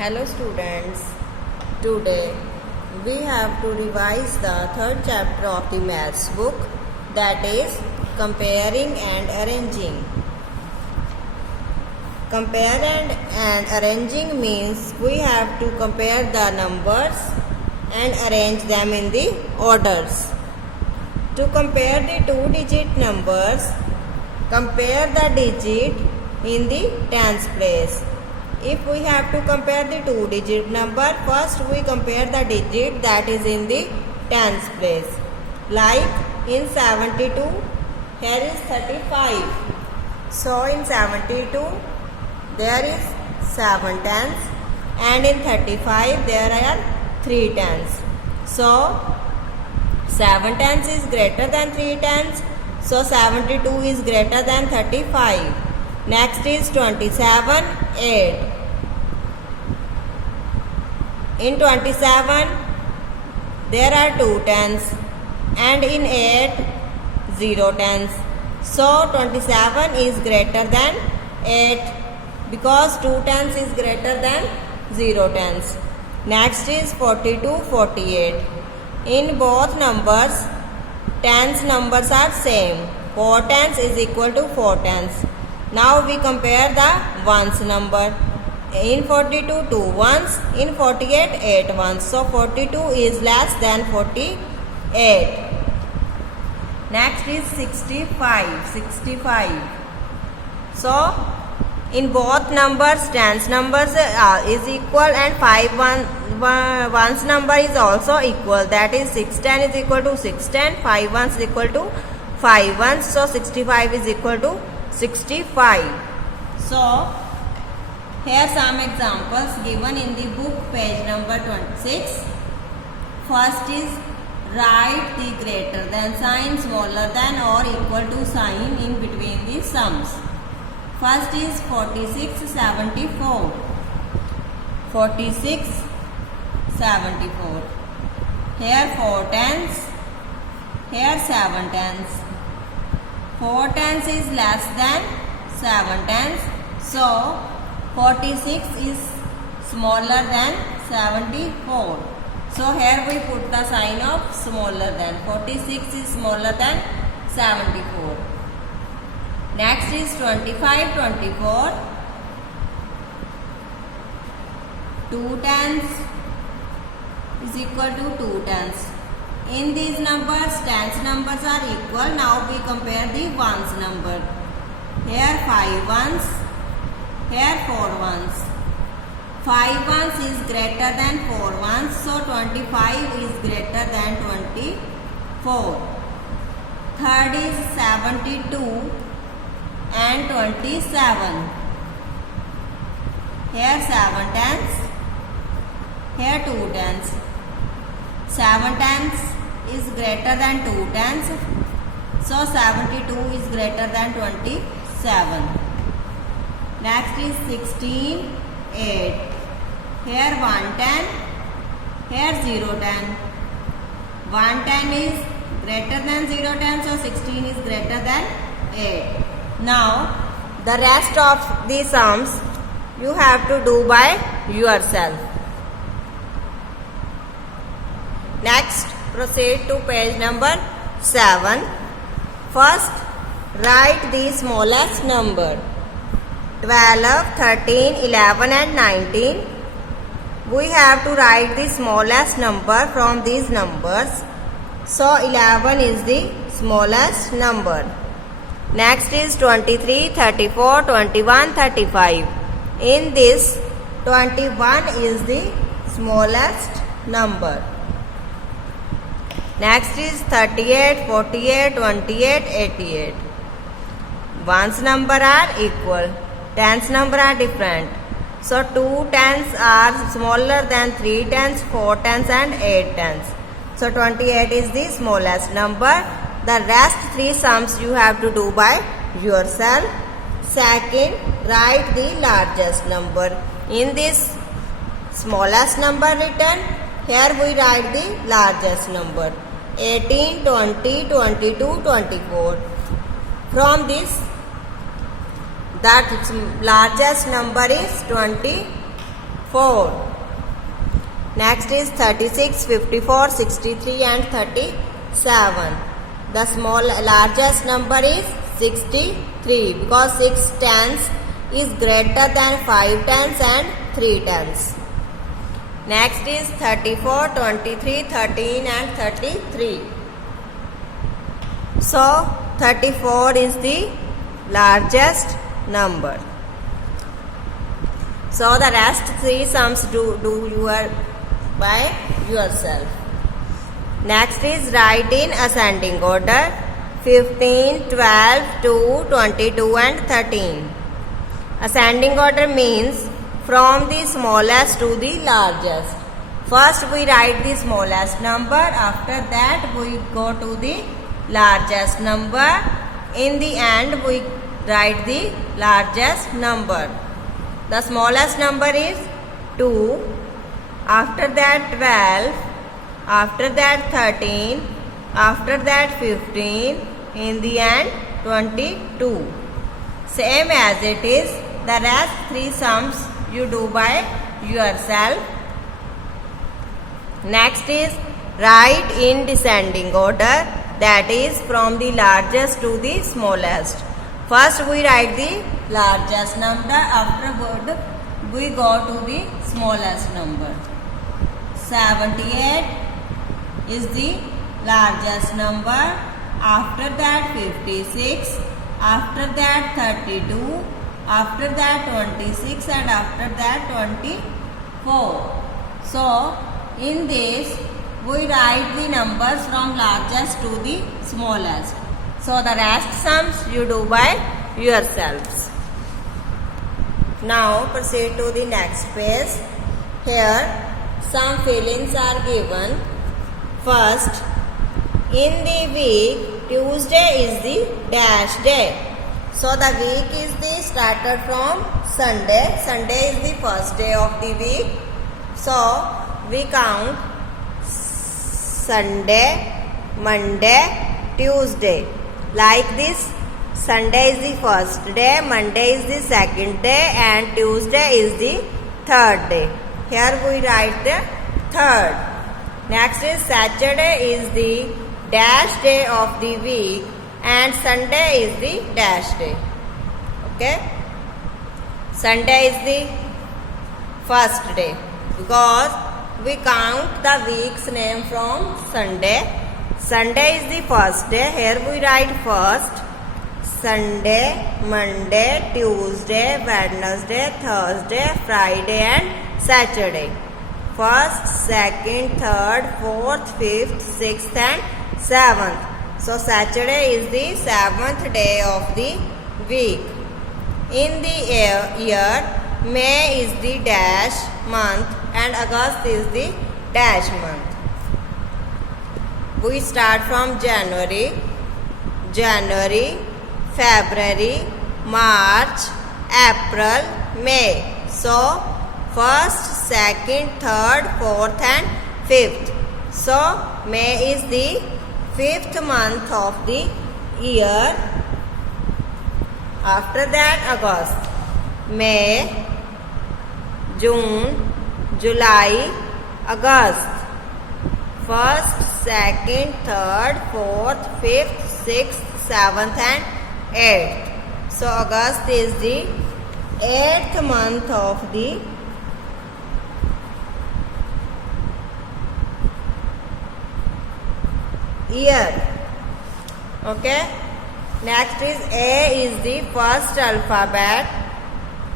Hello students, today we have to revise the third chapter of the maths book, that is comparing and arranging. Compare and arranging means we have to compare the numbers and arrange them in the orders. To compare the two-digit numbers, compare the digit in the tens place. If we have to compare the two-digit number, first we compare the digit that is in the tens place. Like in 72, here is 35. So in 72, there is 7 tens, and in 35 there are 3 tens. So 7 tens is greater than 3 tens. So 72 is greater than 35. Next is 27, 8. In 27, there are 2 tens, and in 8, 0 tens. So 27 is greater than 8 because 2 tens is greater than 0 tens. Next is 42, 48. In both numbers, tens numbers are same. 4 tens is equal to 4 tens. Now we compare the ones number. In 42, 2 ones. In 48, 8 ones. So 42 is less than 48. Next is 65. So in both numbers, tens numbers is equal, and 5 ones number is also equal. That is 6 10 is equal to 6 10. 5 ones is equal to 5 ones. So 65 is equal to 65. So here some examples given in the book, page number 26. First is write the greater than sign, smaller than or equal to sign in between the sums. First is 46, 74. 46, 74. Here 4 tens, here 7 tens. 4 tens is less than 7 tens. So 46 is smaller than 74. So here we put the sign of smaller than. 46 is smaller than 74. Next is 25, 24. 2 tens is equal to 2 tens. In these numbers, tens numbers are equal. Now we compare the ones number. Here 5 ones. Here 4 ones. 5 ones is greater than 4 ones. So 25 is greater than 24. Third is 72 and 27. Here 7 tens. Here 2 tens. 7 tens is greater than 2 tens. So 72 is greater than 27. Next is 16, 8. Here 1 10, here 0 10. 1 10 is greater than 0 10, so 16 is greater than 8. Now the rest of the sums you have to do by yourself. Next, proceed to page number 7. First, write the smallest number. 12, 13, 11 and 19. We have to write the smallest number from these numbers. So 11 is the smallest number. Next is 23, 34, 21, 35. In this, 21 is the smallest number. Next is 38, 48, 28, 88. Ones number are equal. Tens number are different. So 2 tens are smaller than 3 tens, 4 tens and 8 tens. So 28 is the smallest number. The rest 3 sums you have to do by yourself. Second, write the largest number. In this smallest number written, here we write the largest number. 18, 20, 22, 24. From this, that largest number is 24. 4. Next is 36, 54, 63 and 37. The largest number is 63 because 6 tens is greater than 5 tens and 3 tens. Next is 34, 23, 13 and 33. So 34 is the largest number. So the rest 3 sums do by yourself. Next is write in ascending order 15, 12, 2, 22 and 13. Ascending order means from the smallest to the largest. First we write the smallest number, after that we go to the largest number. In the end we write the largest number. The smallest number is 2, after that 12, after that 13, after that 15, in the end 22. Same as it is, the rest 3 sums you do by yourself. Next is write in descending order, that is from the largest to the smallest. First we write the largest number, afterward we go to the smallest number. 78 is the largest number, after that 56, after that 32, after that 26 and after that 24. So in this we write the numbers from largest to the smallest. So the rest sums you do by yourselves. Now proceed to the next page. Here some fillings are given. First, in the week, Tuesday is the dash day. So the week is the started from Sunday. Sunday is the first day of the week. So we count Sunday, Monday, Tuesday. Like this, Sunday is the first day, Monday is the second day and Tuesday is the third day. Here we write the third. Next is Saturday is the dash day of the week and Sunday is the dash day. Okay? Sunday is the first day because we count the week's name from Sunday. Sunday is the first day. Here we write first. Sunday, Monday, Tuesday, Wednesday, Thursday, Friday and Saturday. First, second, third, fourth, fifth, sixth and seventh. So Saturday is the seventh day of the week. In the year, May is the dash month and August is the dash month. We start from January, February, March, April, May. So first, second, third, fourth and fifth. So May is the fifth month of the year. After that August, May, June, July, August. First, second, third, fourth, fifth, sixth, seventh and eighth. So August is the 8th month of the year. Okay. Next is A is the first alphabet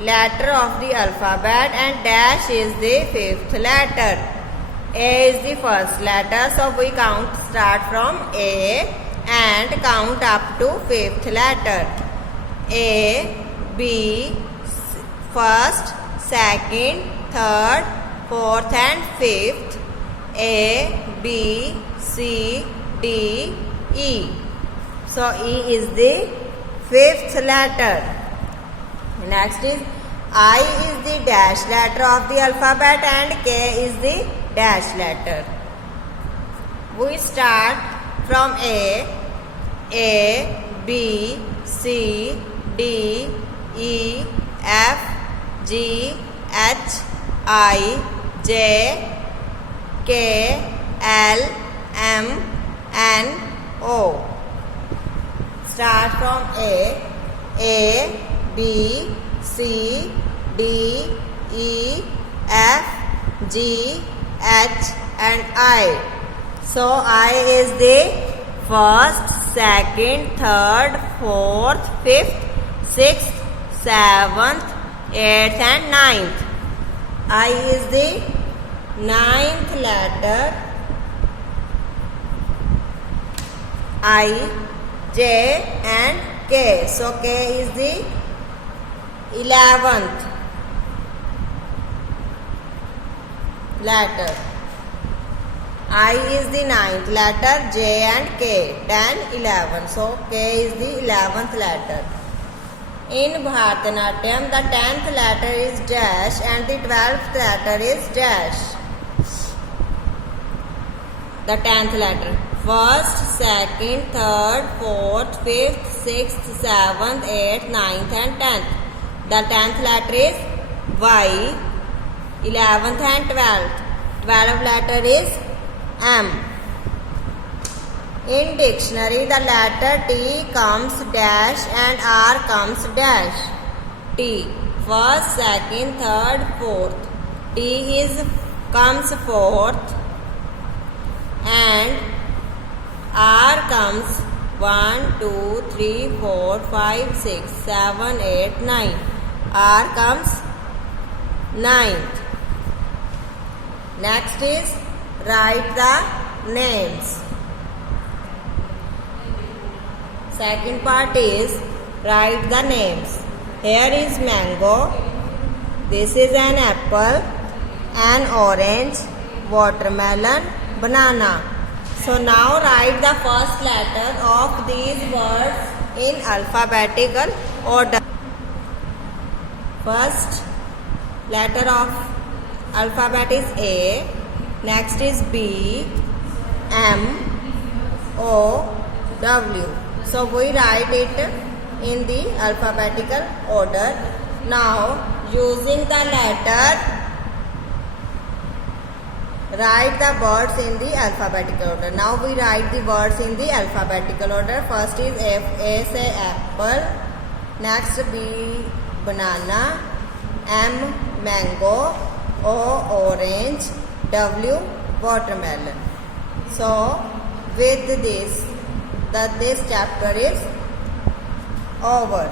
letter of the alphabet and dash is the fifth letter. A is the first letter, so we start from A and count up to fifth letter. A, B, first, second, third, fourth and fifth. A, B, C, D, E. So E is the fifth letter. Next is I is the dash letter of the alphabet and K is the dash letter. We start from A, B, C, D, E, F, G, H, I, J, K, L, M, N, O. Start from A, B, C, D, E, F, G, H and I. So I is the first, second, third, fourth, fifth, sixth, seventh, eighth and ninth. I is the ninth letter. I, J and K. So K is the 11th letter. I is the 9th letter, J and K, 10, 11. So K is the 11th letter. In Bharatanatyam, the 10th letter is dash and the 12th letter is dash. The 10th letter. First, second, third, fourth, fifth, sixth, seventh, eighth, ninth and 10th. The 10th letter is Y. 11th and 12th. 12th letter is M. In dictionary, the letter T comes dash and R comes dash. T. First, second, third, fourth. T comes fourth and R comes 1, 2, 3, 4, 5, 6, 7, 8, 9. R comes ninth. Next is write the names. Second part is write the names. Here is mango. This is an apple, an orange, watermelon, banana. So now write the first letter of these words in alphabetical order. First letter of alphabet is A. Next is B, M, O, W. So we write it in the alphabetical order. Now using the letter, write the words in the alphabetical order. Now we write the words in the alphabetical order. First is F, A say apple. Next B, banana. M, mango. O, orange. W, watermelon. So with this, this chapter is over.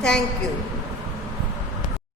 Thank you.